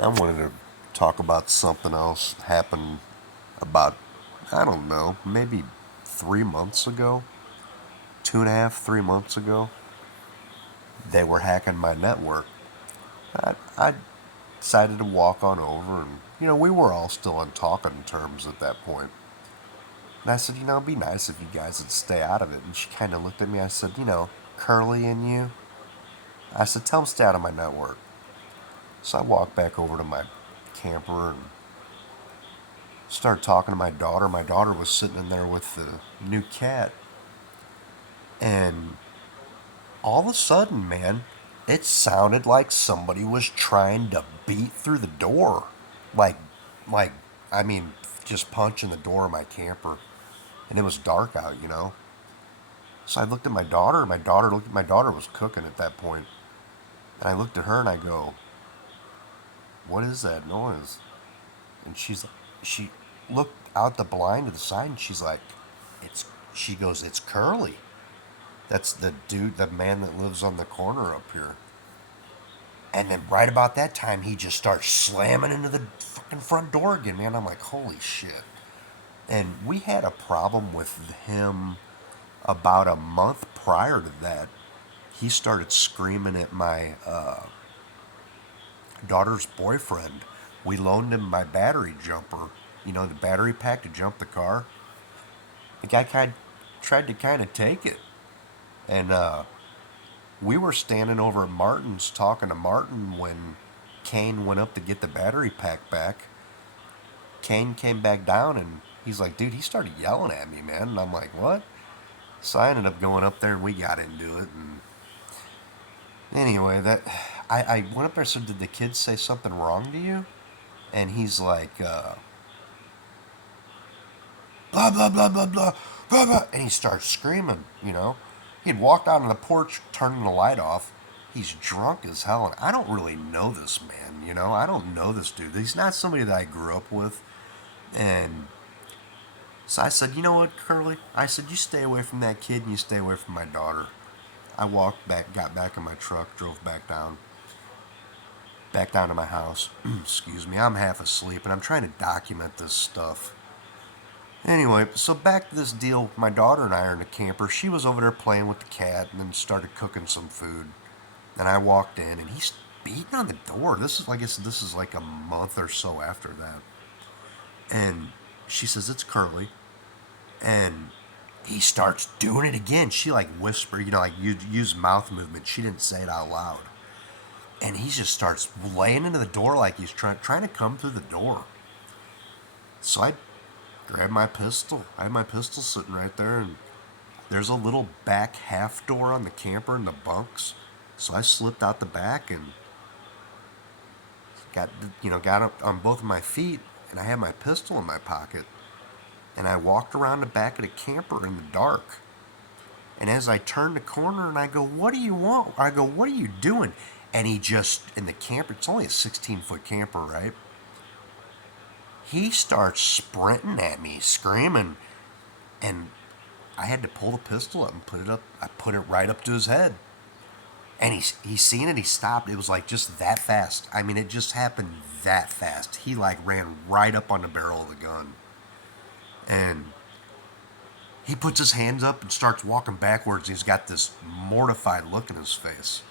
I wanted to talk about something else happened about, I don't know, maybe 3 months ago, 2.5, 3 months ago. They were hacking my network. I decided to walk on over, and we were all still on talking terms at that point. And I said, it'd be nice if you guys would stay out of it. And she kind of looked at me. I said, Curly and you. I said, tell them stay out of my network. So I walked back over to my camper and started talking to my daughter. My daughter was sitting in there with the new cat, and all of a sudden, man, it sounded like somebody was trying to beat through the door, like, like, I mean, just punching the door of my camper, and it was dark out. So I looked at my daughter, and my daughter was cooking at that point, and I looked at her and I go, "What is that noise?" And she looked out the blind to the side, and she's like, "It's," she goes, "It's Curly. That's the dude, the man that lives on the corner up here." And then right about that time, he just starts slamming into the fucking front door again, man. I'm like, holy shit. And we had a problem with him about a month prior to that. He started screaming at my daughter's boyfriend. We loaned him my battery jumper, the battery pack to jump the car. The guy tried to kind of take it. And we were standing over at Martin's talking to Martin when Kane went up to get the battery pack back. Kane came back down and he's like, dude, he started yelling at me, man. And I'm like, what? So I ended up going up there and we got into it. And anyway, I went up there and said, did the kids say something wrong to you? And he's like, blah, blah, blah, blah, blah, blah, blah. And he starts screaming. He'd walked out on the porch, turning the light off. He's drunk as hell. And I don't really know this man. I don't know this dude. He's not somebody that I grew up with. And so I said, you know what, Curly? I said, you stay away from that kid and you stay away from my daughter. I walked back, got back in my truck, drove back down to my house. Excuse me, I'm half asleep and I'm trying to document this stuff. Anyway, so back to this deal. My daughter and I are in the camper. She was over there playing with the cat and then started cooking some food. And I walked in and he's beating on the door. I guess this is like a month or so after that. And she says, it's Curly. And he starts doing it again. She like whisper, like you use mouth movement. She didn't say it out loud. And he just starts laying into the door like he's trying to come through the door. So I grabbed my pistol. I had my pistol sitting right there, and there's a little back half door on the camper in the bunks. So I slipped out the back and got up on both of my feet, and I had my pistol in my pocket. And I walked around the back of the camper in the dark. And as I turned the corner and I go, what do you want? I go, what are you doing? And he just, in the camper, it's only a 16-foot camper, right? He starts sprinting at me, screaming. And I had to pull the pistol up and put it up. I put it right up to his head. And he seen it, he stopped. It was like just that fast. I mean, it just happened that fast. He like ran right up on the barrel of the gun. And he puts his hands up and starts walking backwards. He's got this mortified look in his face.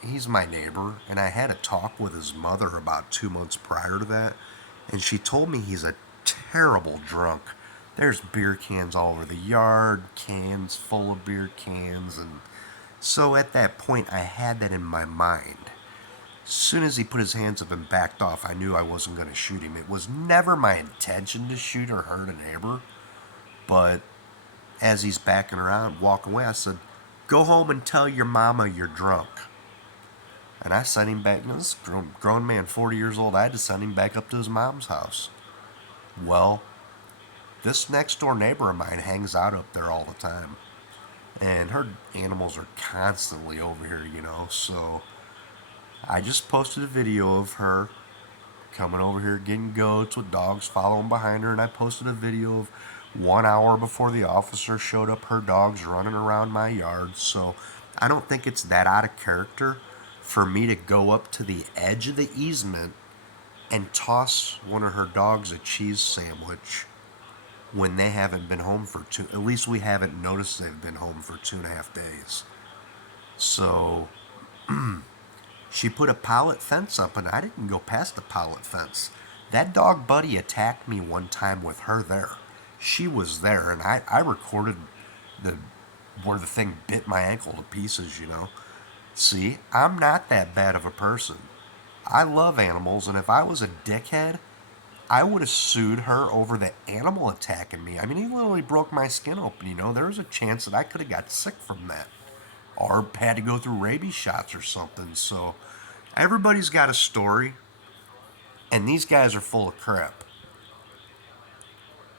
He's my neighbor, and I had a talk with his mother about 2 months prior to that, and she told me he's a terrible drunk. There's beer cans all over the yard, cans full of beer cans, and so at that point I had that in my mind. As soon as he put his hands up and backed off, I knew I wasn't going to shoot him. It was never my intention to shoot or hurt a neighbor, but as he's backing around, walking away, I said, go home and tell your mama you're drunk. And I sent him back. This grown man, 40 years old, I had to send him back up to his mom's house. Well, this next door neighbor of mine hangs out up there all the time. And her animals are constantly over here. So I just posted a video of her coming over here getting goats with dogs following behind her. And I posted a video of 1 hour before the officer showed up, her dogs running around my yard. So I don't think it's that out of character for me to go up to the edge of the easement and toss one of her dogs a cheese sandwich when they haven't been home for two. At least we haven't noticed they've been home for 2.5 days. So she put a pallet fence up, and I didn't go past the pallet fence. That dog Buddy attacked me one time with her there. She was there, and I recorded the where the thing bit my ankle to pieces, you know. See, I'm not that bad of a person. I love animals, and if I was a dickhead, I would have sued her over the animal attacking me. I mean, he literally broke my skin open, you know. There was a chance that I could have got sick from that or had to go through rabies shots or something. So everybody's got a story, and these guys are full of crap.